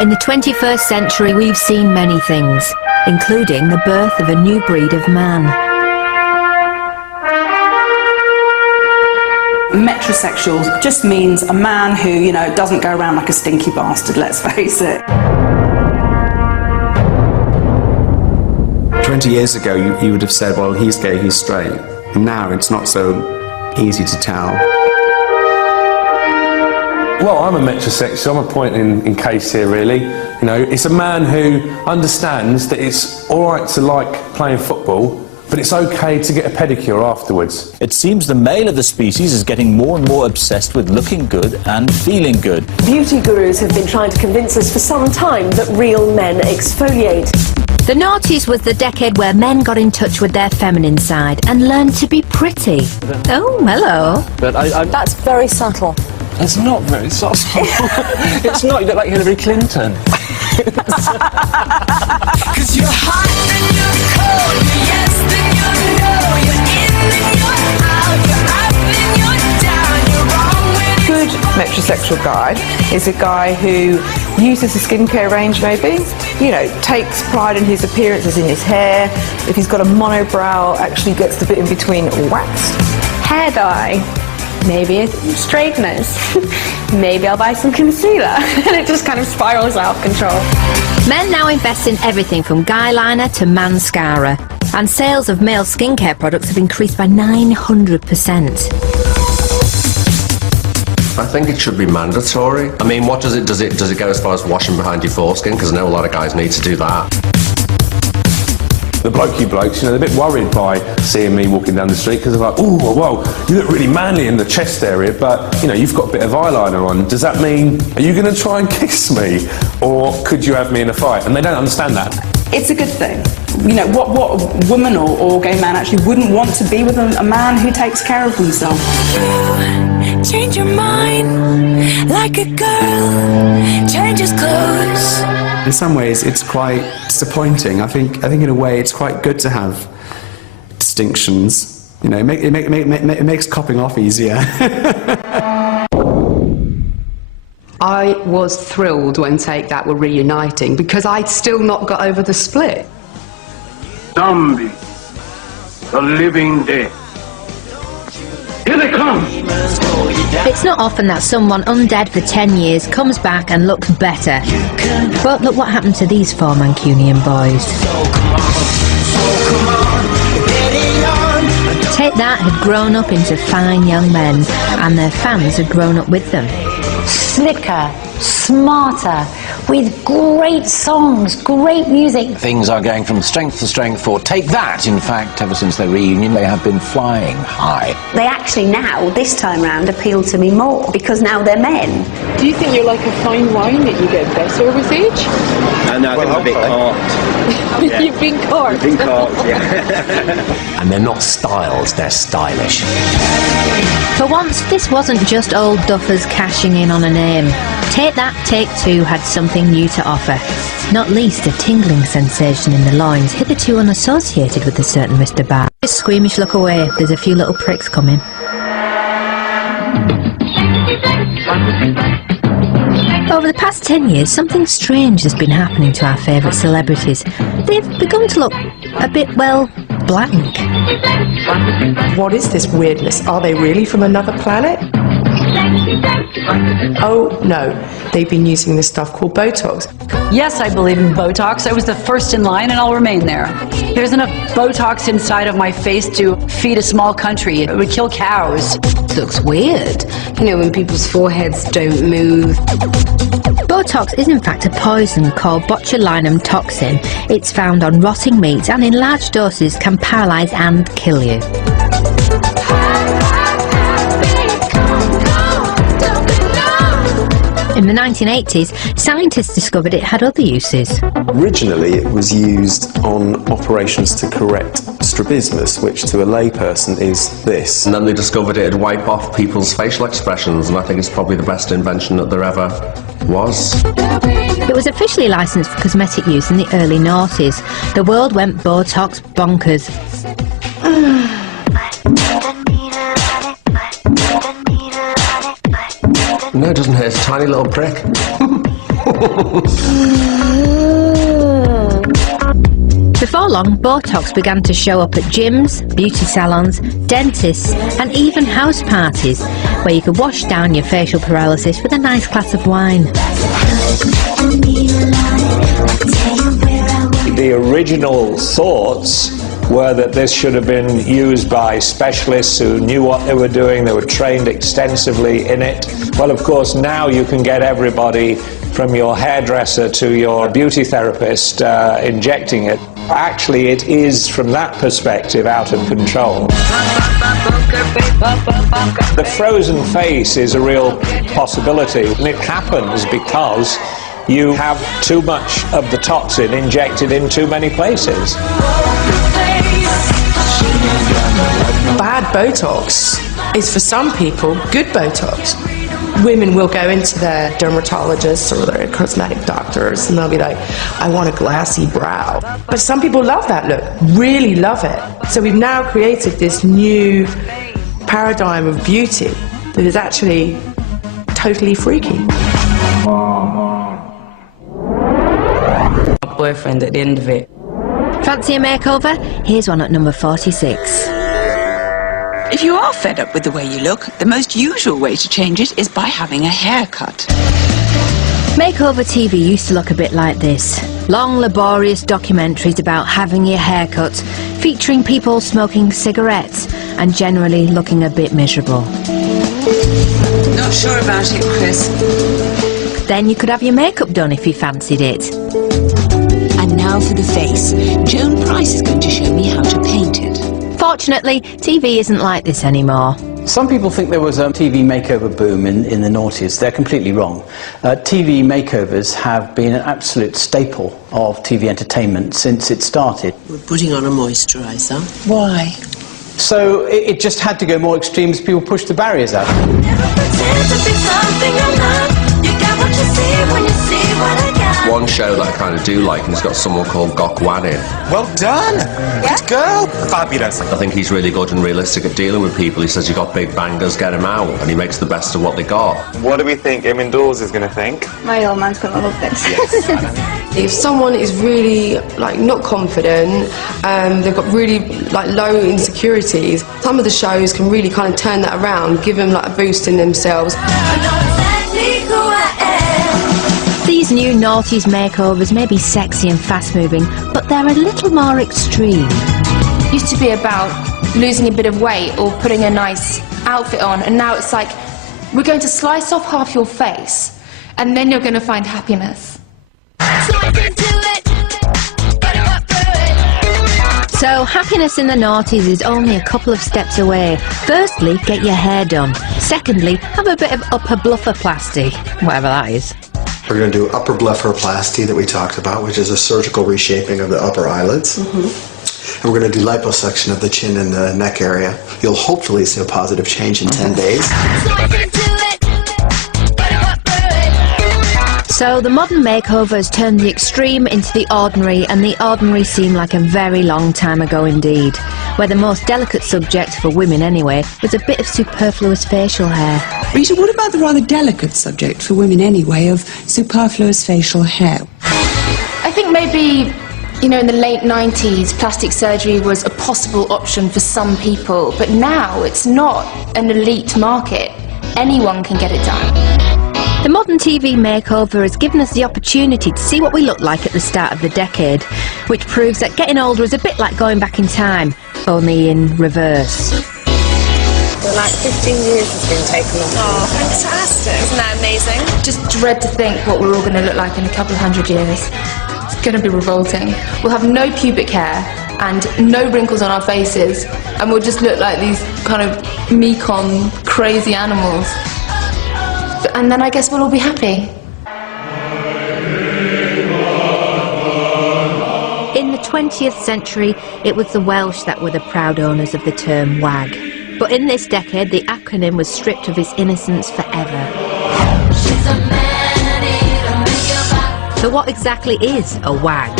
In the 21st century, we've seen many things, including the birth of a new breed of man. Metrosexual just means a man who, you know, doesn't go around like a stinky bastard, let's face it. 20 years ago, you would have said, well, he's gay, he's straight. Now it's not so easy to tell. Well, I'm a metrosexual. I'm a point in case here, really. You know, it's a man who understands that it's all right to like playing football, but it's okay to get a pedicure afterwards. It seems the male of the species is getting more and more obsessed with looking good and feeling good. Beauty gurus have been trying to convince us for some time that real men exfoliate. The noughties was the decade where men got in touch with their feminine side and learned to be pretty. Oh, hello. But That's very subtle. it's not very subtle. It's not. You look like Hillary Clinton. 'Cause you're hot and you're cold, you're yes then you're no, you're in then you're out, you're up then you're down, you're wrong when it's Good metrosexual guy is a guy who uses a skincare range, maybe, you know, takes pride in his appearances, in his hair. If he's got a monobrow, actually gets the bit in between waxed. Hair dye, maybe a straightness, maybe I'll buy some concealer, and it just kind of spirals out of control. Men now invest in everything from guy liner to mascara, and sales of male skincare products have increased by 900%. I think it should be mandatory. I mean, what does it go as far as washing behind your foreskin? Because I know a lot of guys need to do that. The blokey blokes, you know, they're a bit worried by seeing me walking down the street because they're like, ooh, whoa, you look really manly in the chest area, but, you know, you've got a bit of eyeliner on. Does that mean, are you going to try and kiss me? Or could you have me in a fight? And they don't understand that. It's a good thing. You know, what woman or gay man actually wouldn't want to be with a man who takes care of himself? change your mind like a girl changes clothes. In some ways, it's quite disappointing. I think in a way, it's quite good to have distinctions. You know, it makes copping off easier. I was thrilled when Take That were reuniting because I'd still not got over the split. Zombie, the living dead. Here they come! It's not often that someone undead for 10 years comes back and looks better. But look what happened to these four Mancunian boys. Take That had grown up into fine young men, and their fans had grown up with them. Slicker, smarter, with great songs, great music. Things are going from strength to strength for Take That. In fact, ever since their reunion, they have been flying high. They actually now, this time round, appeal to me more, because now they're men. Do you think you're like a fine wine that you get better with age? No, I think I'm a bit caught. Yeah. You've been caught? You've been caught, yeah. And they're not styles, they're stylish. For once, this wasn't just old duffers cashing in on a name. Take That, Take Two had something new to offer. Not least a tingling sensation in the loins, hitherto unassociated with a certain Mr. Bar. Just squeamish look away, there's a few little pricks coming. Over the past 10 years, something strange has been happening to our favourite celebrities. They've begun to look a bit, well, blank. What is this weirdness? Are they really from another planet? Oh no, they've been using this stuff called Botox. Yes, I believe in Botox. I was the first in line and I'll remain there. There's enough Botox inside of my face to feed a small country. It would kill cows. Looks weird. You know, when people's foreheads don't move. Botox is in fact a poison called botulinum toxin. It's found on rotting meat and in large doses can paralyse and kill you. In the 1980s, scientists discovered it had other uses. Originally, it was used on operations to correct strabismus, which to a layperson is this. And then they discovered it'd wipe off people's facial expressions, and I think it's probably the best invention that there ever was. It was officially licensed for cosmetic use in the early noughties. The world went Botox bonkers. No, it doesn't hurt. It's a tiny little prick. Before long, Botox began to show up at gyms, beauty salons, dentists, and even house parties, where you could wash down your facial paralysis with a nice glass of wine. The original thoughts were that this should have been used by specialists who knew what they were doing, they were trained extensively in it. Well, of course, now you can get everybody from your hairdresser to your beauty therapist injecting it. Actually, it is, from that perspective, out of control. The frozen face is a real possibility, and it happens because you have too much of the toxin injected in too many places. Bad Botox is, for some people, good Botox. Women will go into their dermatologists or their cosmetic doctors and they'll be like, I want a glassy brow. But some people love that look, really love it. So we've now created this new paradigm of beauty that is actually totally freaky. My boyfriend at the end of it. Fancy a makeover? Here's one at number 46. If you are fed up with the way you look, the most usual way to change it is by having a haircut. Makeover TV used to look a bit like this. Long, laborious documentaries about having your hair cut, featuring people smoking cigarettes and generally looking a bit miserable. Not sure about it, Chris. Then you could have your makeup done if you fancied it. And now for the face. Joan Price is going to show me how to paint it. Fortunately, TV isn't like this anymore. Some people think there was a TV makeover boom in the noughties. They're completely wrong. TV makeovers have been an absolute staple of TV entertainment since it started. We're putting on a moisturiser. Why? So it just had to go more extreme as people pushed the barriers out. One show that I kind of do like, and it's got someone called Gok Wan in. Well done! Let's go! Fabulous. I think he's really good and realistic at dealing with people. He says you got big bangers, get them out, and he makes the best of what they got. What do we think Eamon Dawes is going to think? My old man's gonna love this. Yes. If someone is really not confident, they've got really low insecurities, some of the shows can really kind of turn that around, give them a boost in themselves. These new noughties makeovers may be sexy and fast-moving, but they're a little more extreme. Used to be about losing a bit of weight or putting a nice outfit on, and now it's like, we're going to slice off half your face, and then you're going to find happiness. So happiness in the noughties is only a couple of steps away. Firstly, get your hair done. Secondly, have a bit of upper bluffoplasty, whatever that is. We're going to do upper blepharoplasty that we talked about, which is a surgical reshaping of the upper eyelids. And we're going to do liposuction of the chin and the neck area. You'll hopefully see a positive change in 10 days. So the modern makeover has turned the extreme into the ordinary, and the ordinary seemed like a very long time ago indeed, where the most delicate subject, for women anyway, was a bit of superfluous facial hair. Rita, what about the rather delicate subject, for women anyway, of superfluous facial hair? I think maybe, in the late 90s, plastic surgery was a possible option for some people, but now it's not an elite market. Anyone can get it done. The modern TV makeover has given us the opportunity to see what we looked like at the start of the decade, which proves that getting older is a bit like going back in time, only in reverse. So 15 years has been taken off. Oh, fantastic. Isn't that amazing? Just dread to think what we're all going to look like in a couple of 100 years. It's going to be revolting. We'll have no pubic hair and no wrinkles on our faces, and we'll just look like these kind of Mekong crazy animals. And then I guess we'll all be happy. In the 20th century, it was the Welsh that were the proud owners of the term WAG. But in this decade, the acronym was stripped of its innocence forever. So what exactly is a WAG?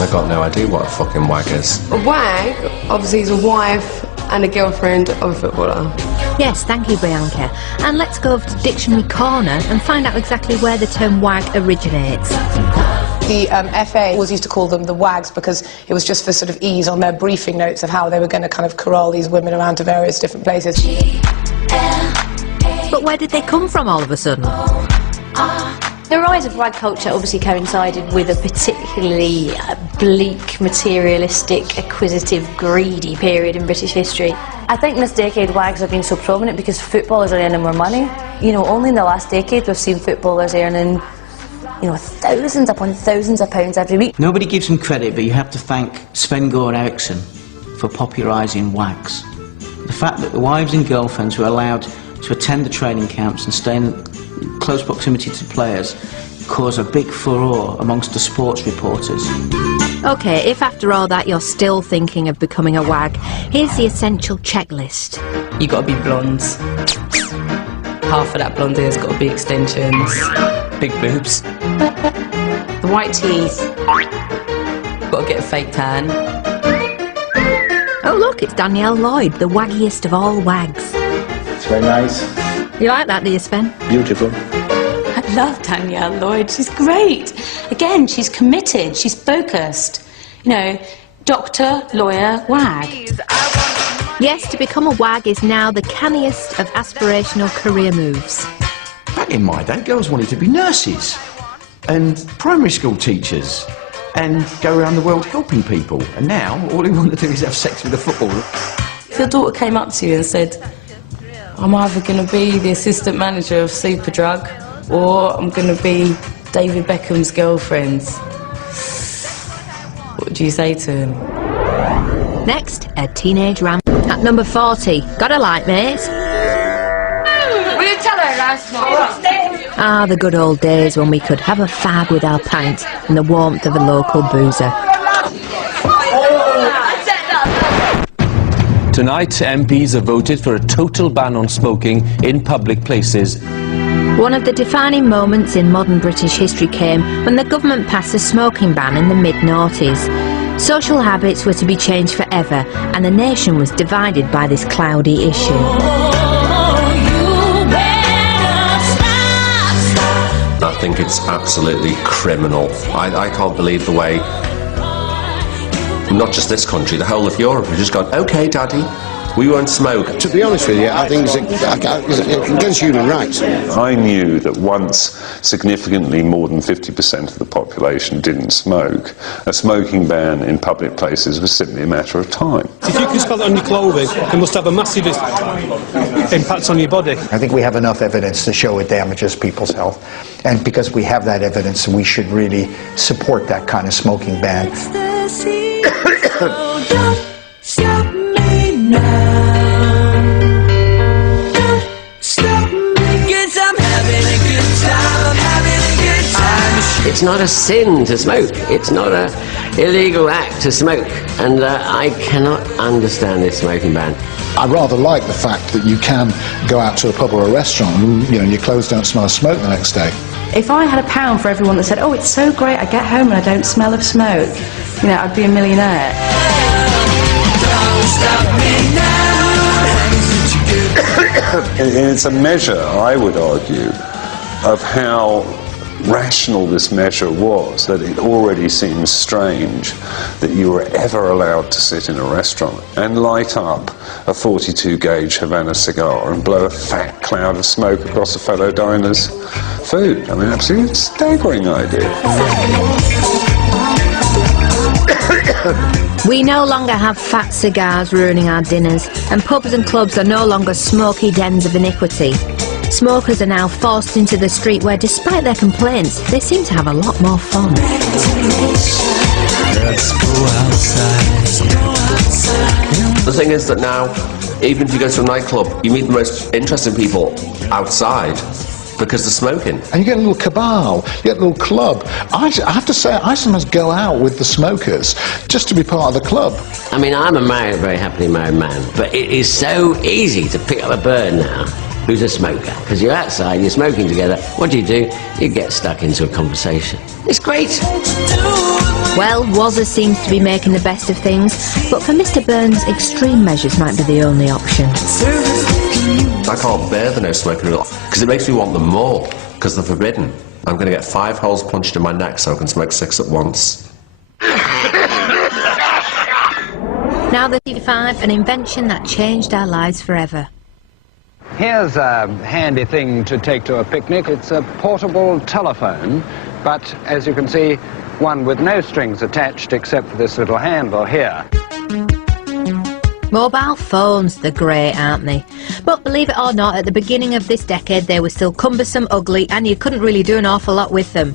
I've got no idea what a fucking WAG is. A WAG, obviously, is a wife and a girlfriend of a footballer. Yes, thank you, Bianca. And let's go over to Dictionary Corner and find out exactly where the term wag originates. The FA always used to call them the wags because it was just for sort of ease on their briefing notes of how they were going to kind of corral these women around to various different places. But where did they come from all of a sudden? The rise of wag culture obviously coincided with a particularly bleak, materialistic, acquisitive, greedy period in British history. I think in this decade wags have been so prominent because footballers are earning more money. You know, only in the last decade we've seen footballers earning, you know, thousands upon thousands of pounds every week. Nobody gives him credit, but you have to thank Sven-Goran Eriksson for popularising wags. The fact that the wives and girlfriends were allowed to attend the training camps and stay in close proximity to players caused a big furore amongst the sports reporters. OK, if after all that you're still thinking of becoming a wag, here's the essential checklist. You got to be blonde. Half of that blonde hair's got to be extensions. Big boobs. The white teeth. Got to get a fake tan. Oh look, it's Danielle Lloyd, the waggiest of all wags. It's very nice. You like that, do you, Sven? Beautiful. I love Danielle Lloyd, she's great. Again, she's committed, she's focused. You know, doctor, lawyer, wag. Yes, to become a wag is now the canniest of aspirational career moves. Back in my day, girls wanted to be nurses and primary school teachers and go around the world helping people. And now, all they want to do is have sex with a footballer. If your daughter came up to you and said, I'm either going to be the assistant manager of Superdrug or I'm going to be David Beckham's girlfriend, what would you say to him? Next, a teenage ram. At number 40, got a light, mate? Will you tell her last night? Ah, the good old days when we could have a fag with our pint in the warmth of a local boozer. Tonight, MPs have voted for a total ban on smoking in public places. One of the defining moments in modern British history came when the government passed a smoking ban in the mid-noughties. Social habits were to be changed forever, and the nation was divided by this cloudy issue. I think it's absolutely criminal. I can't believe the way, not just this country, the whole of Europe have just gone, OK, Daddy, we won't smoke. To be honest with you, I think it's against human rights. I knew that once significantly more than 50% of the population didn't smoke, a smoking ban in public places was simply a matter of time. If you can smell it on your clothing, it must have a massive impact on your body. I think we have enough evidence to show it damages people's health. And because we have that evidence, we should really support that kind of smoking ban. It's not a sin to smoke. It's not an illegal act to smoke. And I cannot understand this smoking ban. I rather like the fact that you can go out to a pub or a restaurant and your clothes don't smell of smoke the next day. If I had £1 for everyone that said, oh, it's so great, I get home and I don't smell of smoke, you know, I'd be a millionaire. It's a measure, I would argue, of how rational this measure was, that it already seems strange that you were ever allowed to sit in a restaurant and light up a 42 gauge Havana cigar and blow a fat cloud of smoke across a fellow diner's food. I mean, absolutely staggering idea. We no longer have fat cigars ruining our dinners, and pubs and clubs are no longer smoky dens of iniquity. Smokers are now forced into the street where, despite their complaints, they seem to have a lot more fun. The thing is that now, even if you go to a nightclub, you meet the most interesting people outside because they're smoking. And you get a little cabal, you get a little club. I have to say, I sometimes go out with the smokers just to be part of the club. I mean, I'm a very happily married man, but it is so easy to pick up a bird now who's a smoker, because you're outside, you're smoking together. What do? You get stuck into a conversation. It's great. Well, Wazza seems to be making the best of things, but for Mr. Burns, extreme measures might be the only option. I can't bear the no smoking rule because it makes me want them more because they're forbidden. I'm going to get 5 holes punched in my neck so I can smoke 6 at once. Now the CD5, an invention that changed our lives forever. Here's a handy thing to take to a picnic. It's a portable telephone, but as you can see, one with no strings attached except for this little handle here. Mobile phones, they're great, aren't they? But believe it or not, at the beginning of this decade they were still cumbersome, ugly, and you couldn't really do an awful lot with them.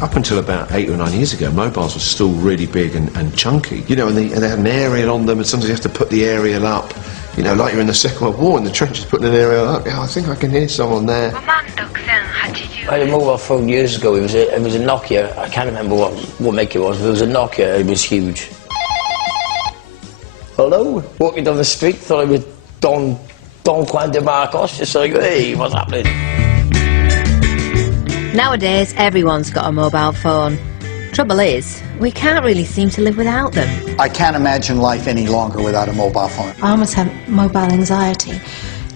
Up until about 8 or 9 years ago, mobiles were still really big and chunky. You know, and they had an aerial on them, and sometimes you have to put the aerial up. You know, like you're in the Second World War in the trenches putting an aerial up. Yeah, I think I can hear someone there. I had a mobile phone years ago. It was a Nokia. I can't remember what make it was, but it was a Nokia. It was huge. Hello? Walking down the street, thought I was Don Juan de Marcos, just like, hey, what's happening? Nowadays, everyone's got a mobile phone. Trouble is, we can't really seem to live without them. I can't imagine life any longer without a mobile phone. I almost have mobile anxiety.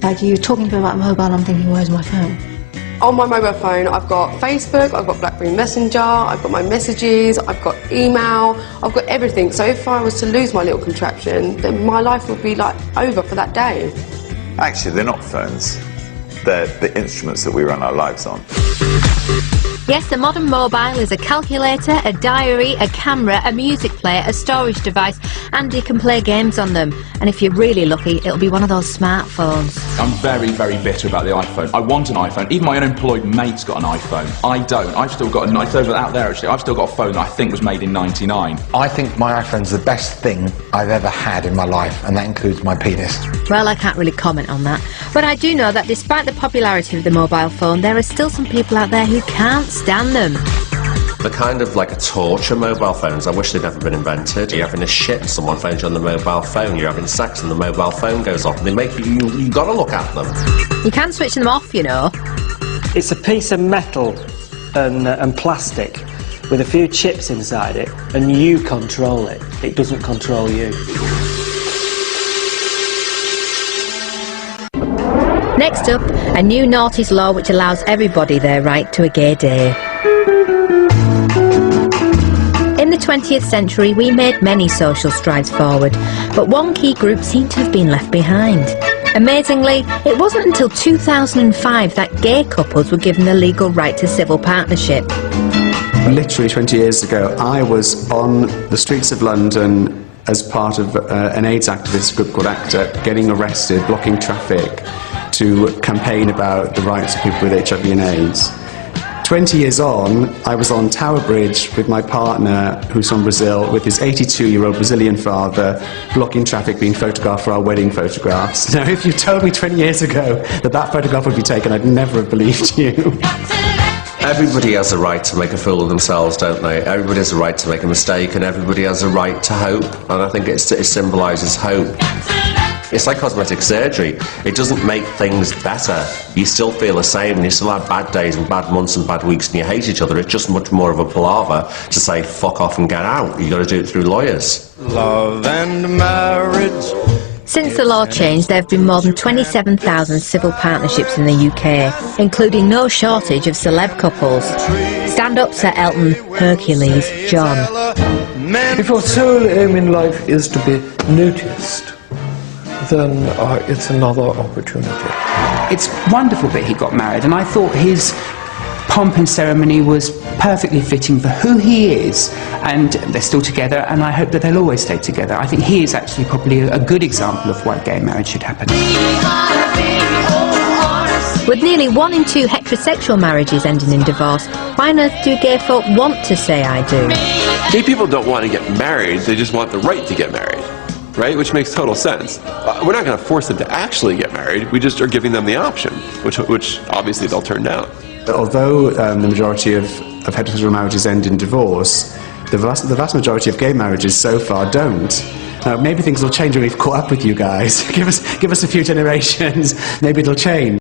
Like, you're talking to me about mobile, I'm thinking, where's my phone? On my mobile phone, I've got Facebook, I've got BlackBerry Messenger, I've got my messages, I've got email, I've got everything. So if I was to lose my little contraption, then my life would be, like, over for that day. Actually, they're not phones. They're the instruments that we run our lives on. Yes, the modern mobile is a calculator, a diary, a camera, a music player, a storage device, and you can play games on them. And if you're really lucky, it'll be one of those smartphones. I'm very, very bitter about the iPhone. I want an iPhone. Even my unemployed mate's got an iPhone. I don't. I've still got a... It's over out there, actually. I've still got a phone that I think was made in '99. I think my iPhone's the best thing I've ever had in my life, and that includes my penis. Well, I can't really comment on that. But I do know that despite the popularity of the mobile phone, there are still some people out there who can't stand them. They're kind of like a torture, mobile phones. I wish they'd never been invented. You're having a shit and someone phones you on the mobile phone. You're having sex and the mobile phone goes off. And they make you gotta look at them. You can switch them off, you know. It's a piece of metal and plastic with a few chips inside it, and you control it. It doesn't control you. Next up, a new noughties law which allows everybody their right to a gay day. In the 20th century, we made many social strides forward, but one key group seemed to have been left behind. Amazingly, it wasn't until 2005 that gay couples were given the legal right to civil partnership. Literally 20 years ago, I was on the streets of London as part of an AIDS activist group called ACTA, getting arrested, blocking traffic, to campaign about the rights of people with HIV and AIDS. 20 years on, I was on Tower Bridge with my partner, who's from Brazil, with his 82-year-old Brazilian father, blocking traffic, being photographed for our wedding photographs. Now, if you told me 20 years ago that that photograph would be taken, I'd never have believed you. Everybody has a right to make a fool of themselves, don't they? Everybody has a right to make a mistake, and everybody has a right to hope. And I think it symbolises hope. It's like cosmetic surgery. It doesn't make things better. You still feel the same, and you still have bad days and bad months and bad weeks, and you hate each other. It's just much more of a palaver to say, fuck off and get out. You've got to do it through lawyers. Love and marriage. Since the law changed, there have been more than 27,000 civil partnerships in the UK, including no shortage of celeb couples. Stand-up Sir Elton, Hercules, John. If your sole aim in life is to be noticed, then it's another opportunity. It's wonderful that he got married, and I thought his pomp and ceremony was perfectly fitting for who he is, and they're still together, and I hope that they'll always stay together. I think he is actually probably a good example of why gay marriage should happen. With nearly 1 in 2 heterosexual marriages ending in divorce, why on earth do gay folk want to say I do? Gay people don't want to get married, they just want the right to get married. Right? Which makes total sense. We're not going to force them to actually get married, we just are giving them the option, which obviously they'll turn down. Although the majority of heterosexual marriages end in divorce, the vast majority of gay marriages so far don't. Maybe things will change when we've caught up with you guys. Give us a few generations, maybe it'll change.